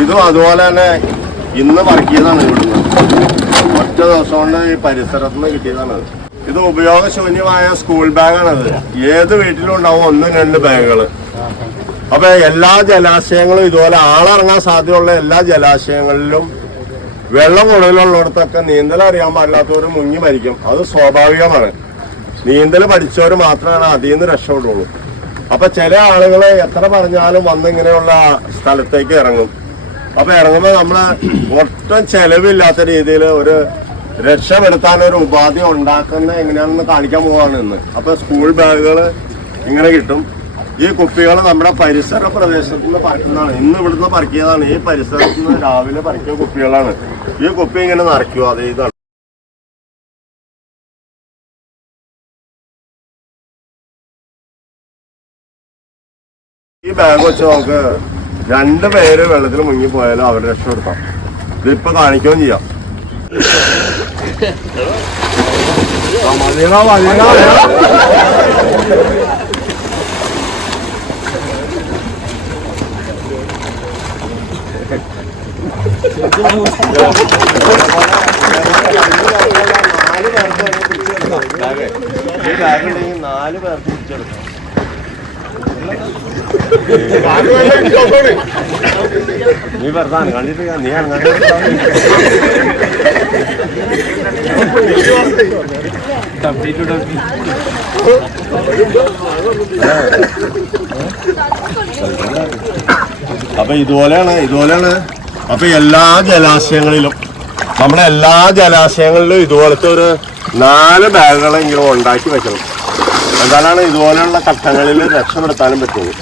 ഇതും അതുപോലെ തന്നെ ഇന്ന് പറക്കിയതാണ് ഇവിടുന്ന്. ഒറ്റ ദിവസം കൊണ്ട് ഈ പരിസരത്ത് നിന്ന് കിട്ടിയതാണ് ഇത്. ഉപയോഗശൂന്യമായ സ്കൂൾ ബാഗാണത്. ഏത് വീട്ടിലും ഉണ്ടാവും ഒന്നും രണ്ട് ബാഗുകൾ. അപ്പൊ എല്ലാ ജലാശയങ്ങളും ഇതുപോലെ ആളിറങ്ങാൻ സാധ്യതയുള്ള എല്ലാ ജലാശയങ്ങളിലും വെള്ളം കൂടുതലുള്ളിടത്തൊക്കെ നീന്തൽ അറിയാൻ പാടില്ലാത്തവർ മുങ്ങി മരിക്കും. അത് സ്വാഭാവികമാണ്. നീന്തൽ പഠിച്ചവർ മാത്രമാണ് അതിൽ നിന്ന് രക്ഷപ്പെടുള്ളൂ. അപ്പൊ ചില ആളുകൾ എത്ര പറഞ്ഞാലും വന്ന് ഇങ്ങനെയുള്ള സ്ഥലത്തേക്ക് ഇറങ്ങും. അപ്പൊ ഇറങ്ങുമ്പോൾ നമ്മൾ ഒട്ടും ചെലവില്ലാത്ത രീതിയിൽ ഒരു രക്ഷപ്പെടുത്താൻ ഒരു ഉപാധി ഉണ്ടാക്കുന്ന എങ്ങനെയാണെന്ന് കാണിക്കാൻ പോവാണ് ഇന്ന്. അപ്പൊ സ്കൂൾ ബാഗുകൾ ഇങ്ങനെ കിട്ടും. ഈ കുപ്പികൾ നമ്മുടെ പരിസര പ്രദേശത്ത് നിന്ന് പറിക്കുന്നതാണ്. ഇന്ന് ഇവിടുന്ന് പറിക്കിയതാണ്. ഈ പരിസരത്ത് നിന്ന് രാവിലെ പറിക്കിയ കുപ്പികളാണ്. ഈ കുപ്പി ഇങ്ങനെ നിറയ്ക്കുക അത് ഇതാണ്. ഈ ബാഗ് വെച്ച് നമുക്ക് രണ്ട് പേര് വെള്ളത്തിൽ മുങ്ങി പോയാലും അവരുടെ രക്ഷപ്പെടുത്താം ഇതിപ്പോ കാണിക്കുകയും ചെയ്യാം. ബാഗ് ഉണ്ടെങ്കിൽ നാല് പേർക്ക് പിടിച്ചെടുക്കാം. നീ കണ്ടിട്ട് നീ അപ്പൊ ഇതുപോലെയാണ് ഇതുപോലെയാണ്. അപ്പൊ എല്ലാ ജലാശയങ്ങളിലും നമ്മളെ എല്ലാ ജലാശയങ്ങളിലും ഇതുപോലത്തെ ഒരു നാല് ബാഗുകളെങ്കിലും ഉണ്ടാക്കി വെക്കണം. എന്നാലാണ് ഇതുപോലെയുള്ള ഘട്ടങ്ങളിൽ രക്ഷപ്പെടുത്താനും പറ്റുള്ളൂ